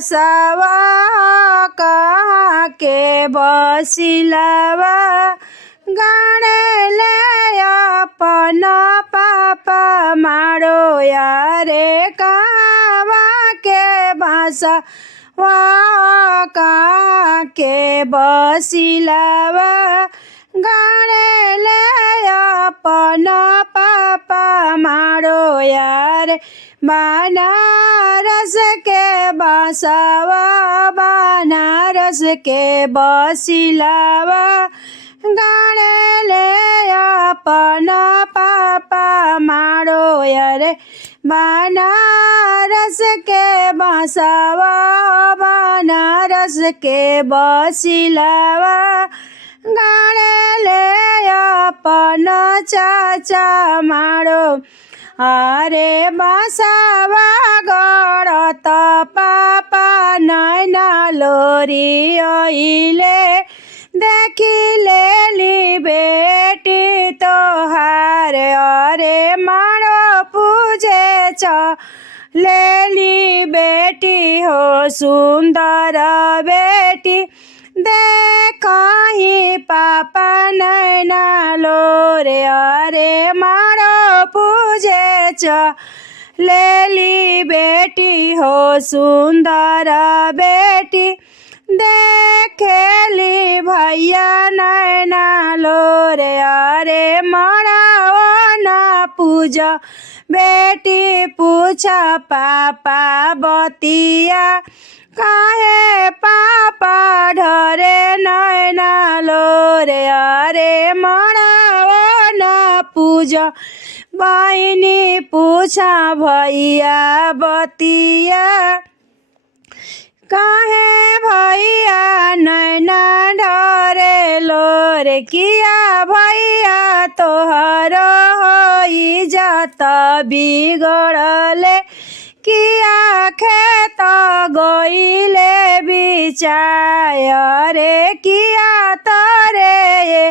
बसवा कहाँ के बसिलावा गाड़ेले अपन पापा मारो यारे कहाँ के बसवा कहाँ के बसिलावा गाड़ेले अपन पापा मारो यार बनारस के बसवा बनारस के बसिलावा गाड़ेले अपन पापा मारो यार बनारस के बसवा बनारस के बसिलावा गाड़ेले अपन चाचा मारो अरे बसवा गड़त पापा नैना लोरी अइले देखी लेली बेटी तोहार अरे मारो पूजे लेली बेटी हो सुंदर बेटी देखही पापा नैना लोरे अरे मारो पूजे लेली बेटी हो सुंदर बेटी देखेली भैया नैना लोरे अरे मराओ न पूजा बेटी पूछा पापा बतिया काहे पापा ढरे नैना लोरे अरे मराओ न पूजा बहिनी पूछा भैया बतिया काहे भैया नैना ढरे लोरे किया भैया तोहर होई जात बिगड़ले किया खेत गईले बिचाय रे किया तरे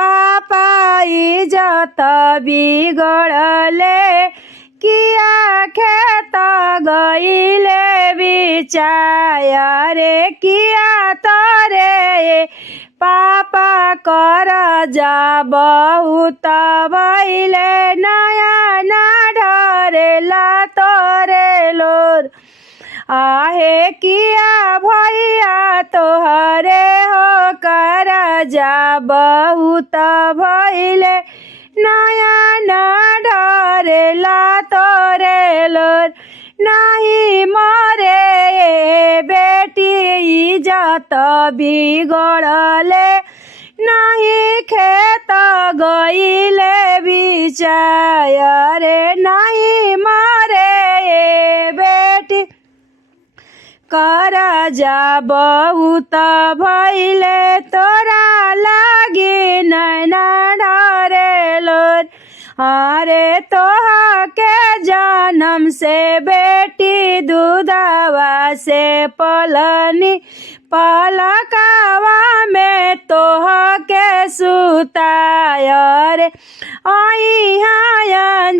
पापा इजत बिगड़ले किया खेत गईले बिचाय रे किया तरे पापा कर जा बहुत भइले नया ना ढरेला तोरे लोर आहे किया भैया तोहरे हो कर जा बहुत भइले नया ना ढरेला तोरे लोर नहीं मरे बेटी इजत बिगड़ले नहीं खेत गईले बिचाय रे नहीं मरे बेटी कर जा बहुत भइले तोरा लागी नैना ढरे लोर अरे तोहा के जन्म से बेटी दूधवा से पलनी पलकावा में तोहा के सुताय रे अइहा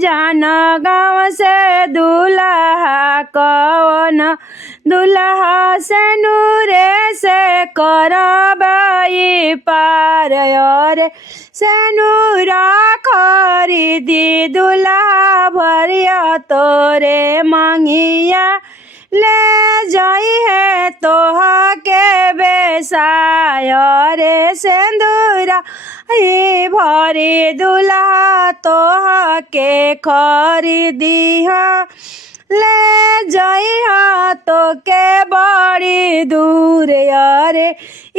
जान गाँव से दूल्हा कौन दूल्हा से नूरे से करबाई पार रे से नूरा खरीदी दूल्हा भरिया तोरे मंगिया ले जाई है तोहा के बेसाय रे सिंदूरा ही भरी दूल्हा तोहा के खरीदी ले जाइहा तो के बड़ी दूर यारे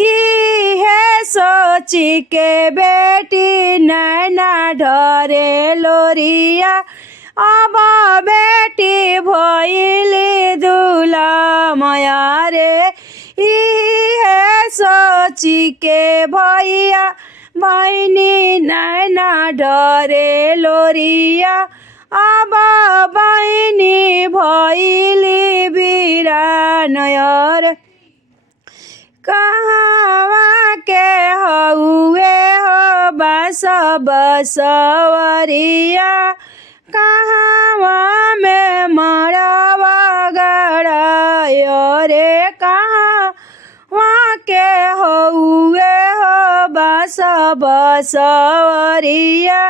इहे सोची के बेटी नैना ढरे लोरिया अब बेटी भइली दूल्हा माया रे इहे सोची के भैया बहिनी नैना ढरे लोरिया अब बहिनी भइली बिरान रे कहवा के हउए हो बस बसवरिया कहवा में मरवा गड़ायो रे कहाँ वहाँ के हउए हो बस बसवरिया